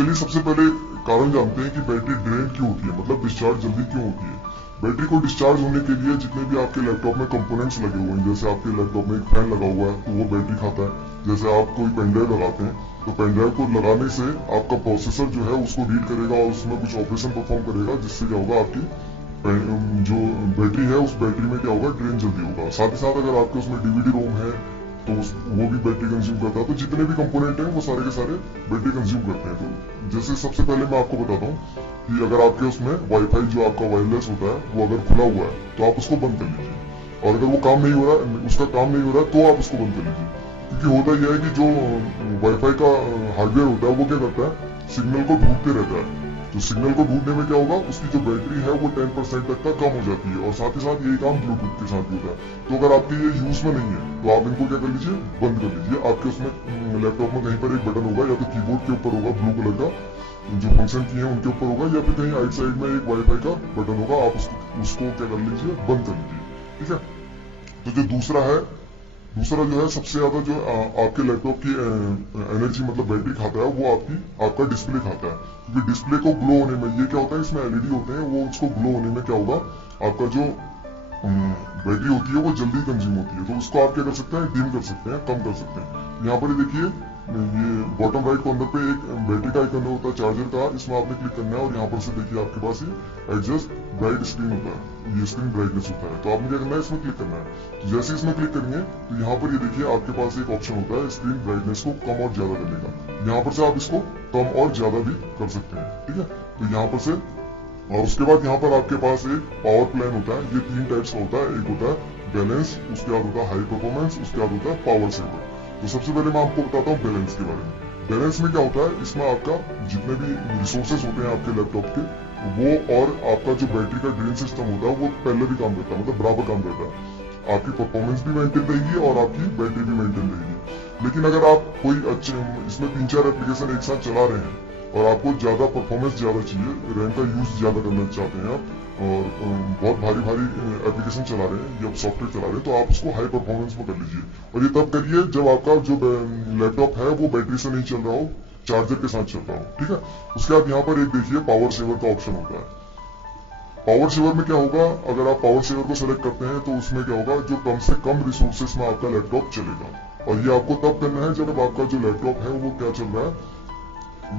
चलिए सबसे पहले कारण जानते हैं कि बैटरी ड्रेन क्यों होती है, मतलब डिस्चार्ज जल्दी क्यों होती है। बैटरी को डिस्चार्ज होने के लिए जितने भी आपके लैपटॉप में कंपोनेंट्स लगे हुए हैं, जैसे आपके लैपटॉप में एक फैन लगा हुआ है तो वो बैटरी खाता है। जैसे आप कोई पेनड्राइव लगाते हैं तो पेनड्राइव को लगाने से आपका प्रोसेसर जो है उसको रीड करेगा और उसमें कुछ ऑपरेशन परफॉर्म करेगा, जिससे क्या होगा आपकी जो बैटरी है उस बैटरी में क्या होगा, ड्रेन जल्दी होगा। साथ ही साथ अगर आपके उसमें डीवीडी रोम है तो वो भी बैटरी कंज्यूम करता है। तो जितने भी कंपोनेंट हैं वो सारे के सारे बैटरी कंज्यूम करते हैं। तो जैसे सबसे पहले मैं आपको बताता हूँ कि अगर आपके उसमें वाईफाई जो आपका वायरलेस होता है वो अगर खुला हुआ है तो आप उसको बंद कर लीजिए, और अगर वो काम नहीं हो रहा है, उसका काम नहीं हो रहा है, तो आप उसको बंद कर लीजिए। क्योंकि होता यह है कि जो वाईफाई का हार्डवेयर होता है वो क्या करता है, सिग्नल को ढूंढते रहता है। तो सिग्नल को ढूंढने में क्या होगा, उसकी जो बैटरी है वो 10% तक का कम हो जाती है। और साथ ही साथ यही काम ब्लूटूथ के साथ भी होता है। तो अगर आपके ये यूज में नहीं है तो आप इनको क्या कर लीजिए, बंद कर लीजिए। आपके उसमें लैपटॉप में कहीं पर एक बटन होगा, या तो कीबोर्ड के ऊपर होगा ब्लू कलर का, जो फंक्शन की है उनके ऊपर होगा, या फिर कहीं राइट साइड में एक वाईफाई का बटन होगा, आप उसको क्या कर लीजिए, बंद कर लीजिए। ठीक है। तो जो दूसरा जो है सबसे ज्यादा जो आपके लैपटॉप की एनर्जी मतलब बैटरी खाता है वो आपका डिस्प्ले खाता है। क्योंकि डिस्प्ले को ग्लो होने में, ये क्या होता है, इसमें एलईडी होते हैं, वो उसको ग्लो होने में क्या होगा, आपका जो बैटरी होती है वो जल्दी कंज्यूम होती है। तो उसको आप क्या कर सकते हैं, डिम कर सकते हैं, कम कर सकते हैं। यहाँ पर देखिए, ये बॉटम राइट कॉर्नर पे एक बैटरी का आइकन होता है चार्जर का, इसमें आपने क्लिक करना है और यहाँ पर से देखिए आपके पास ये एडजस्ट ब्राइट स्क्रीन होता है, ये स्क्रीन ब्राइटनेस होता है। तो आपने क्या करना है, इसमें क्लिक करना है। तो जैसे इसमें क्लिक करेंगे तो यहाँ पर ये देखिए आपके पास एक ऑप्शन होता है स्क्रीन ब्राइटनेस को कम और ज्यादा करने का। यहाँ पर से आप इसको कम और ज्यादा भी कर सकते हैं। ठीक है। तो यहाँ पर से, और उसके बाद यहाँ पर आपके पास एक पावर प्लान होता है। ये 3 टाइप्स का होता है। एक होता है बैलेंस, उसके बाद होता है हाई परफॉर्मेंस, उसके बाद होता है पावर सेवर। तो सबसे पहले मैं आपको बताता हूँ बैलेंस के बारे में। बैलेंस में क्या होता है, इसमें आपका जितने भी रिसोर्सेज होते हैं आपके लैपटॉप के, वो और आपका जो बैटरी का ड्रेन सिस्टम होता है वो पहले भी काम करता है, मतलब बराबर काम करता है। आपकी परफॉर्मेंस भी मेंटेन रहेगी और आपकी बैटरी भी मेंटेन रहेगी। लेकिन अगर आप कोई अच्छे, इसमें 3-4 एप्लीकेशन एक साथ चला रहे हैं और आपको ज्यादा परफॉर्मेंस ज्यादा चाहिए, रैम का यूज ज्यादा करना चाहते हैं आप, और बहुत भारी भारी एप्लीकेशन चला रहे हैं या सॉफ्टवेयर चला रहे हैं, तो आप उसको हाई परफॉर्मेंस में कर लीजिए। और ये तब करिए जब आपका जो लैपटॉप है वो बैटरी से नहीं चल रहा हो, चार्जर के साथ चल रहा हो। ठीक है। उसके बाद यहाँ पर एक देखिए पावर सेवर का ऑप्शन होता है। पावर सेवर में क्या होगा, अगर आप पावर सेवर को सेलेक्ट करते हैं तो उसमें क्या होगा, जो कम से कम रिसोर्सेस में आपका लैपटॉप चलेगा। और ये आपको तब करना है जब आपका जो लैपटॉप है वो क्या चल रहा है,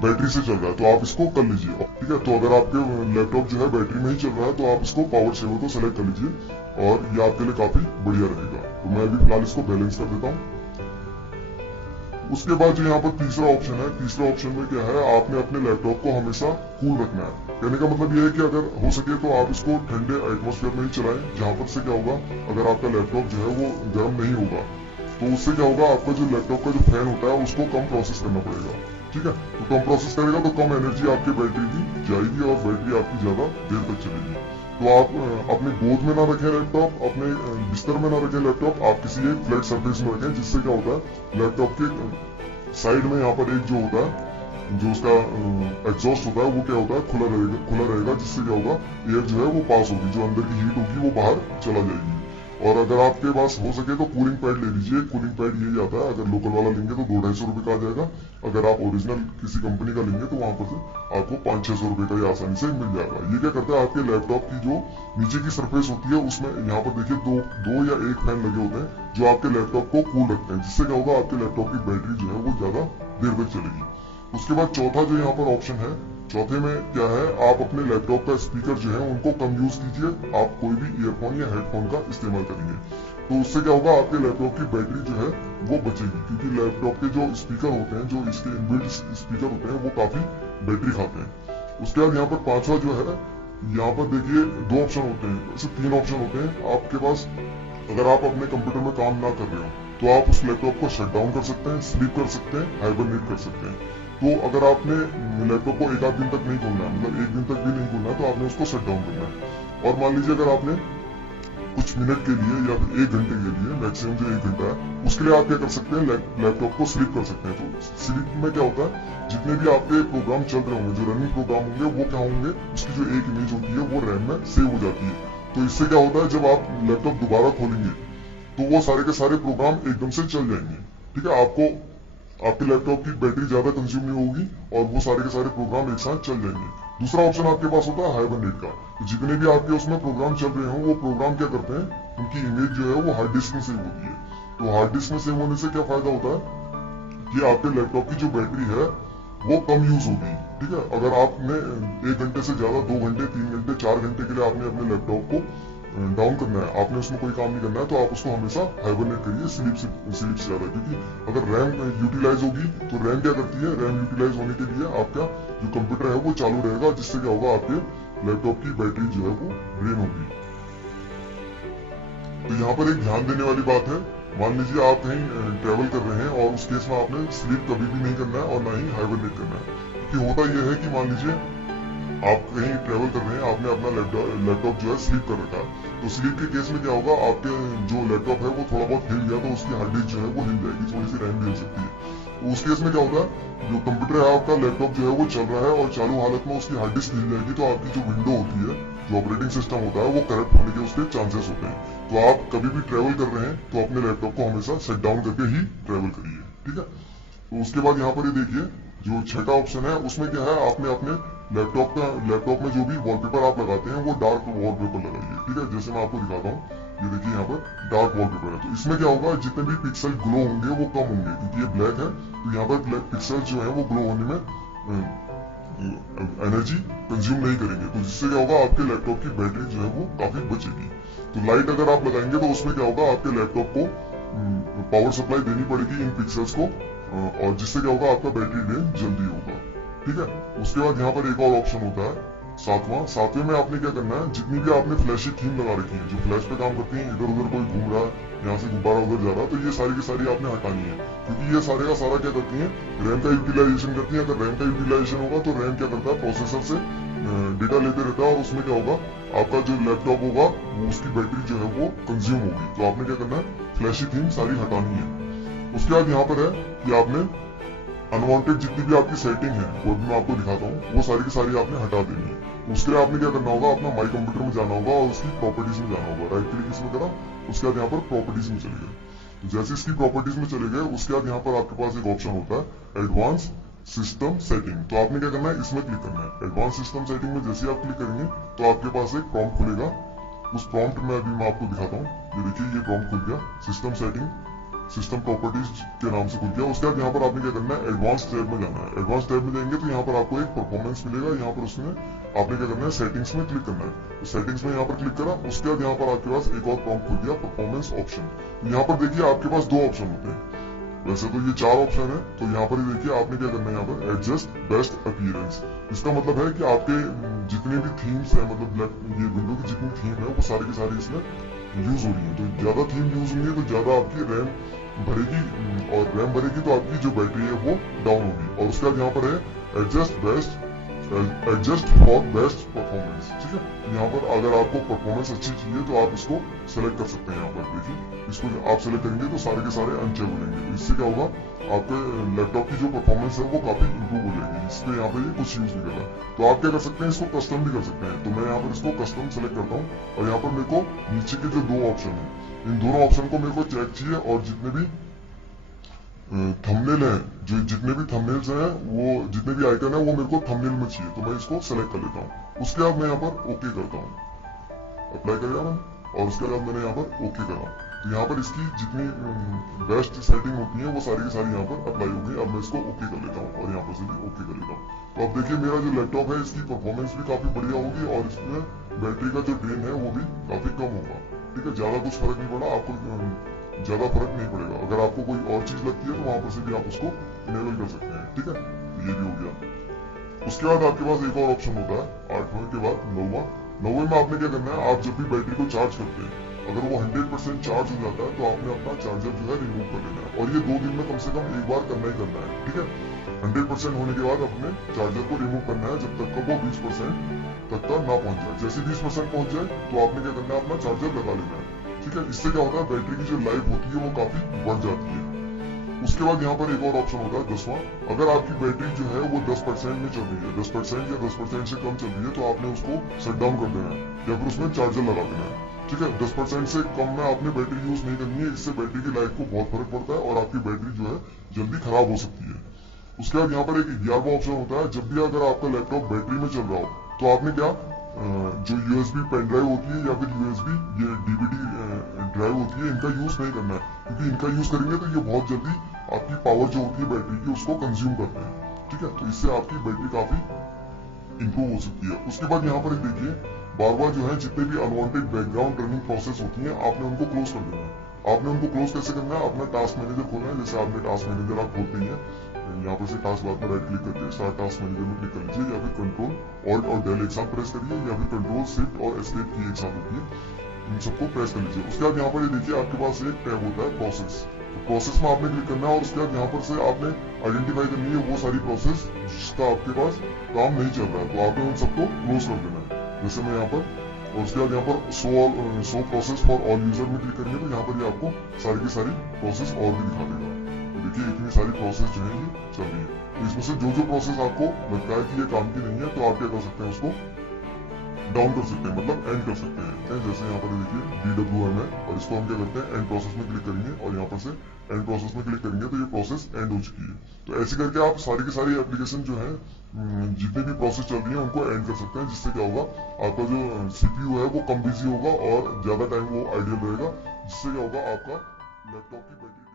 बैटरी से चल रहा है। तो आप इसको कर लीजिए। ठीक है। तो अगर आपके लैपटॉप जो है बैटरी में ही चल रहा है तो आप इसको पावर सेवर को सेलेक्ट कर लीजिए, और ये आपके लिए काफी बढ़िया रहेगा। तो मैं अभी फिलहाल इसको बैलेंस कर देता हूँ। उसके बाद जो यहाँ पर तीसरा ऑप्शन है, तीसरा ऑप्शन में क्या है, आपने अपने लैपटॉप को हमेशा कूल रखना है। कहने का मतलब ये है कि अगर हो सके तो आप इसको ठंडे एटमोस्फेयर में ही चलाएं, जहां पर से क्या होगा, अगर आपका लैपटॉप जो है वो गर्म नहीं होगा तो उससे क्या होगा, आपका जो लैपटॉप का जो फैन होता है उसको कम प्रोसेस करना पड़ेगा। ठीक है। तो कम प्रोसेस करेगा तो कम एनर्जी आपके बैटरी की जाएगी और बैटरी आपकी ज्यादा देर तक चलेगी। तो आप अपने गोद में ना रखें लैपटॉप, अपने बिस्तर में ना रखें लैपटॉप, आप किसी एक फ्लैट सरफेस में रखें, जिससे क्या होता है, लैपटॉप के साइड में यहाँ पर एक जो होता है, जो उसका एग्जॉस्ट होता है वो क्या होता है, खुला रहेगा, जिससे क्या होगा, एयर जो है वो पास होगी, जो अंदर की हीट होगी वो बाहर चला जाएगी। और अगर आपके पास हो सके तो कूलिंग पैड ले लीजिए। कूलिंग पैड यही आता है, अगर लोकल वाला लेंगे तो 200-250 रुपए का आ जाएगा। अगर आप ओरिजिनल किसी कंपनी का लेंगे तो वहां पर से आपको 500-600 रुपए का ही आसानी से मिल जाएगा। ये क्या करता है, आपके लैपटॉप की जो नीचे की सरफेस होती है उसमें यहाँ पर देखिए दो या एक फैन लगे होते हैं जो आपके लैपटॉप को कूल रखते हैं, जिससे क्या होगा, आपके लैपटॉप की बैटरी जो है वो ज्यादा देर तक चलेगी। उसके बाद चौथा जो यहाँ पर ऑप्शन है, चौथे में क्या है, आप अपने लैपटॉप का स्पीकर जो है उनको कम यूज कीजिए। आप कोई भी ईयरफोन या हेडफोन का इस्तेमाल करेंगे तो उससे क्या होगा, आपके लैपटॉप की बैटरी जो है वो बचेगी। क्योंकि लैपटॉप के जो स्पीकर होते हैं, जो इसके इनबिल्ट स्पीकर होते हैं, वो काफी बैटरी खाते हैं। उसके बाद यहाँ पर पांचवा जो है, यहाँ पर देखिए 2 ऑप्शन होते हैं, ऐसे 3 ऑप्शन होते हैं आपके पास। अगर आप अपने कंप्यूटर में काम ना कर रहे हो तो आप उस लैपटॉप को शट डाउन कर सकते हैं, स्लीप कर सकते हैं, हाइबरनेट कर सकते हैं। तो अगर आपने लैपटॉप को 1-8 दिन तक नहीं खोलना है, मतलब 1 दिन तक भी नहीं खोलना है, तो आपने उसको शट डाउन करना है। और मान लीजिए अगर आपने कुछ मिनट के लिए या फिर 1 घंटे के लिए, मैक्सिमम जो 1 घंटा है, उसके लिए आप क्या कर सकते हैं, लैपटॉप को स्लीप कर सकते हैं। तो स्लीप में क्या होता है, जितने भी आपके प्रोग्राम चल रहे होंगे, जो रनिंग प्रोग्राम होंगे, वो क्या होंगे, उसकी जो एक इमेज होती है वो रैम में सेव हो जाती है। तो इससे क्या होता है, जब आप लैपटॉप दोबारा खोलेंगे तो वो सारे के सारे प्रोग्राम एकदम से चल जाएंगे। ठीक है। आपको आपके लैपटॉप की बैटरी ज्यादा कंज्यूम नहीं होगी और वो सारे के सारे प्रोग्राम एक साथ चल जाएंगे। दूसरा ऑप्शन आपके पास होता है हाइबरनेट का। तो जितने भी आपके उसमें प्रोग्राम चल रहे हो वो प्रोग्राम क्या करते हैं, उनकी इमेज जो है वो हार्ड डिस्क में सेव होती है। तो हार्ड डिस्क में सेव होने से क्या फायदा होता है कि आपके लैपटॉप की जो बैटरी है वो कम यूज होगी। ठीक है, अगर आपने 1 घंटे से ज्यादा 2 घंटे 3 घंटे 4 घंटे के लिए आपने अपने लैपटॉप को डाउन करना है, आपने उसमें कोई काम नहीं करना है, तो आप उसको हमेशा हाइबरनेट करिए स्लीप से ज्यादा। क्योंकि अगर रैम यूटिलाइज होगी तो रैम क्या करती है, रैम यूटिलाइज होने के लिए आपका जो कंप्यूटर है वो चालू रहेगा, जिससे क्या होगा आपके लैपटॉप की बैटरी जो है वो ड्रेन होगी। तो यहाँ पर एक ध्यान देने वाली बात है, मान लीजिए आप कहीं ट्रेवल कर रहे हैं और उस केस में आपने स्लीप कभी भी नहीं करना है और ना ही हाइबरनेट करना है। क्योंकि होता यह है कि मान लीजिए आप कहीं ट्रेवल कर रहे हैं, आपने अपना लैपटॉप जो है स्लीप कर रखा है, तो स्लीप के केस में क्या होगा, आपके जो लैपटॉप है वो थोड़ा बहुत हिल गया तो उसकी हार्ड डिस्क जो है वो हिल जाएगी, थोड़ी सी रैम भी हिल सकती है। तो उस केस में क्या होता है, जो कंप्यूटर है आपका, लैपटॉप जो है वो चल रहा है और चालू हालत में उसकी हार्ड डिस्क हिल जाएगी, तो आपकी जो विंडो होती है, जो ऑपरेटिंग सिस्टम होता है, वो करप्ट होने के उसके चांसेस होते हैं। तो आप कभी भी ट्रेवल कर रहे हैं तो अपने लैपटॉप को हमेशा शट डाउन करके ही ट्रेवल करिए। ठीक है, तो उसके बाद यहाँ पर ये देखिए जो छठा ऑप्शन है उसमें क्या है, आपने अपने लैपटॉप में जो भी वॉलपेपर आप लगाते हैं वो डार्क वॉलपेपर लगाइए। ठीक है, जैसे मैं आपको दिखाता हूँ, ये देखिए यहाँ पर डार्क वॉलपेपर है। तो इसमें क्या होगा, जितने भी पिक्सल ग्लो होंगे वो कम होंगे, क्योंकि ये ब्लैक है, तो यहाँ पर ब्लैक पिक्सल जो है वो ग्लो होने में एनर्जी कंज्यूम नहीं करेंगे, तो जिससे क्या होगा, आपके लैपटॉप की बैटरी जो है वो काफी बचेगी। तो लाइट अगर आप लगाएंगे तो उसमें क्या होगा, आपके लैपटॉप को पावर सप्लाई देनी पड़ेगी इन पिक्सल्स को, और जिससे क्या होगा, आपका बैटरी ड्रेन जल्दी होगा। ठीक है, उसके बाद यहाँ पर एक और ऑप्शन होता है सातवें में आपने क्या करना है, जितनी भी आपने फ्लैशी थीम लगा रखी है, जो फ्लैश पे काम करती है, इधर उधर कोई घूम रहा है, यहाँ से गुब्बारा उधर जा रहा है, तो ये सारी की सारी आपने हटानी है। क्योंकि ये सारे का सारा क्या करती है, रैम का यूटिलाइजेशन करती है। अगर रैम का यूटिलाइजेशन होगा तो रैम क्या करता है, प्रोसेसर से डेटा लेते रहता है, और उसमें क्या होगा, आपका जो लैपटॉप होगा वो उसकी बैटरी जो है वो कंज्यूम होगी। तो आपने क्या करना है, फ्लैशी थीम सारी हटानी है। उसके बाद यहाँ पर है कि आपने अनवांटेड जितनी भी आपकी सेटिंग है, वो भी मैं आपको दिखाता हूँ, वो सारी की सारी आपने हटा देनी है। उसके लिए आपने क्या करना होगा, अपना माई कंप्यूटर में जाना होगा और उसकी प्रॉपर्टीज में जाना होगा। राइट क्लिक इसमें करा, उसके बाद यहाँ पर प्रॉपर्टीज में चले गए। तो जैसे इसकी प्रॉपर्टीज में चले गए, उसके बाद यहाँ पर आपके पास एक ऑप्शन होता है एडवांस सिस्टम सेटिंग। तो आपने क्या करना है, इसमें क्लिक करना है। एडवांस सिस्टम सेटिंग में जैसे आप क्लिक करेंगे तो आपके पास एक प्रॉम्प्ट खुलेगा। उस प्रॉम्प्ट में अभी मैं आपको दिखाता हूँ, ये देखिए ये प्रॉम्प्ट खुल गया, सिस्टम सेटिंग सिस्टम प्रॉपर्टीज के नाम से खुल गया। उसके बाद यहाँ पर आपने क्या करना है, एडवांस टैब में जाना है। एडवांस टैब में जाएंगे तो यहाँ पर आपको एक परफॉर्मेंस मिलेगा, यहाँ पर उसमें आपने क्या करना है, सेटिंग्स में क्लिक करना है। तो सेटिंग्स में यहाँ पर क्लिक करा, उसके बाद यहाँ पर आपके पास एक और प्रॉम्प्ट खुल गया, परफॉर्मेंस ऑप्शन। यहाँ पर देखिए आपके पास 2 ऑप्शन होते हैं, वैसे तो ये 4 ऑप्शन है। तो यहाँ पर देखिए आपने क्या करना है, यहाँ पर एडजस्ट बेस्ट अपीयरेंस। इसका मतलब है कि आपके जितने भी थीम्स है, मतलब ये विंडो की जितनी थीम है वो सारी की सारी इसमें यूज हो रही है। तो ज्यादा थीम यूज होंगी तो ज्यादा आपकी रैम भरेगी, और रैम भरेगी तो आपकी जो बैटरी है वो डाउन होगी। और उसके बाद यहाँ पर है एडजस्ट फॉर बेस्ट परफॉर्मेंस। ठीक है, यहाँ पर अगर आपको परफॉर्मेंस अच्छी चाहिए तो आप इसको सेलेक्ट कर सकते हैं। यहाँ पर देखिए, इसको आप सेलेक्ट करेंगे तो सारे के सारे अनचेक हो जाएंगे। तो इससे क्या होगा, आपके लैपटॉप की जो परफॉर्मेंस है वो काफी इंप्रूव हो जाएगी। इसलिए यहाँ पे कुछ यूज नहीं करना। तो आप क्या कर सकते हैं, इसको कस्टम भी कर सकते हैं। तो मैं यहाँ पर इसको कस्टम सेलेक्ट करता हूँ, और यहाँ पर मेरे को नीचे के जो 2 ऑप्शन है, इन दोनों ऑप्शन को मेरे को चेक चाहिए, और जितने भी थंबनेल है, जो जितने भी थंबनेल्स हैं, वो जितने भी आइकन है वो मेरे को थंबनेल में चाहिए। तो मैं इसको सेलेक्ट कर लेता हूँ। उसके बाद मैं यहाँ पर ओके करता हूँ, अप्लाई कर दिया, और उसके बाद मैंने यहाँ पर ओके करा। तो यहाँ पर इसकी जितनी बेस्ट सेटिंग होती है वो सारी की सारी यहाँ पर अप्लाई होगी। अब मैं इसको ओके कर लेता हूँ, और यहाँ पर से भी ओके कर लेता हूँ। तो अब देखिए मेरा जो लैपटॉप है इसकी परफॉर्मेंस भी काफी बढ़िया होगी, और इसमें बैटरी का जो ड्रेन है वो भी काफी कम होगा। ठीक है, ज्यादा कुछ फर्क नहीं पड़ा आपको, ज्यादा फर्क नहीं पड़ेगा। अगर आपको कोई और चीज लगती है तो वहां पर से भी आप उसको इनेबल कर सकते हैं। ठीक है, तो ये भी हो गया। उसके बाद आपके पास एक और ऑप्शन होता है 8वें के बाद 9वें में आपने क्या करना है, आप जब भी बैटरी को चार्ज करते हैं, अगर वो 100% चार्ज हो जाता है तो आपने अपना चार्जर जो है रिमूव कर लेना है, और ये 2 दिन में कम से कम एक बार करना ही करना है। ठीक है, 100% होने के बाद अपने चार्जर को रिमूव करना है, जब तक का वो 20% तक का ना पहुंच जाए। जैसे 20% पहुंच जाए तो आपने क्या करना है, अपना चार्जर लगा लेना है। ठीक है, इससे क्या होता है, बैटरी की जो लाइफ होती है वो काफी बढ़ जाती है। उसके बाद यहाँ पर एक और ऑप्शन होता है 10वां। अगर आपकी बैटरी जो है वो 10% में चल रही है, 10% या 10% से कम चल रही है, तो आपने उसको शट डाउन कर देना है, या फिर उसमें चार्जर लगा देना है। ठीक है, 10% से कम में आपने बैटरी यूज नहीं करनी है, इससे बैटरी की लाइफ को बहुत फर्क पड़ता है और आपकी बैटरी जो है जल्दी खराब हो सकती है। उसके बाद यहाँ पर एक 11वां ऑप्शन होता है, जब भी अगर आपका लैपटॉप बैटरी में चल रहा हो तो आपने क्या जो यूएसबी पेन ड्राइव होती है या फिर यूएसबी ये डीवीडी ड्राइव होती है, इनका यूज नहीं करना है, क्योंकि इनका यूज करेंगे तो ये बहुत जल्दी आपकी पावर जो होती है बैटरी की उसको कंज्यूम करते हैं। ठीक है, तो इससे आपकी बैटरी काफी इंप्रूव हो सकती है। उसके बाद यहाँ पर देखिए, बार बार जो है जितने भी अनवांटेड बैकग्राउंड रनिंग प्रोसेस होती है आपने उनको क्लोज कर देना है। आपने उनको क्लोज कैसे करना है, अपना टास्क मैनेजर खोलना है। जैसे आपने टास्क मैनेजर आप खोलते ही है, यहाँ पर से टास्क बार पर राइट क्लिक करके स्टार्ट टास्क मैनेजर में क्लिक कर लीजिए, या फिर कंट्रोल ऑल्ट और डेल एक साथ प्रेस करिए, या फिर कंट्रोल शिफ्ट और एस्केप की एक साथ होती है, इन सबको प्रेस कर लीजिए। उसके बाद यहाँ पर देखिए आपके पास एक टैब होता है प्रोसेस, तो प्रोसेस में आपने क्लिक करना है और उसके बाद यहाँ पर से आपने आइडेंटिफाई करनी है वो सारी प्रोसेस जिसका आपके पास काम नहीं चल रहा है, तो आपने उन सबको क्लोज कर देना है। जैसे मैं यहाँ पर, और उसके बाद यहाँ पर show process for all user में क्लिक करेंगे तो यहाँ पर ये आपको सारी की सारी प्रोसेस और भी दिखा देगा। तो देखिए इतनी सारी प्रोसेस जो है ये चल रही है, तो इसमें से जो प्रोसेस आपको लगता है कि ये काम की नहीं है तो आप क्या कर सकते हैं, उसको डाउन कर सकते हैं, मतलब एंड कर सकते हैं। जैसे यहाँ पर देखिए DWM है और इसको हम क्या करते हैं एंड प्रोसेस में क्लिक करेंगे और यहाँ पर से एंड प्रोसेस में क्लिक करेंगे तो ये प्रोसेस एंड हो चुकी है। तो ऐसे करके आप सारी की सारी एप्लीकेशन जो है जितनी भी प्रोसेस चल रही है उनको एंड कर सकते हैं, जिससे क्या होगा आपका जो CPU है वो कम बिजी होगा और ज्यादा टाइम वो आइडियल रहेगा, जिससे क्या होगा आपका लैपटॉप की बैटरी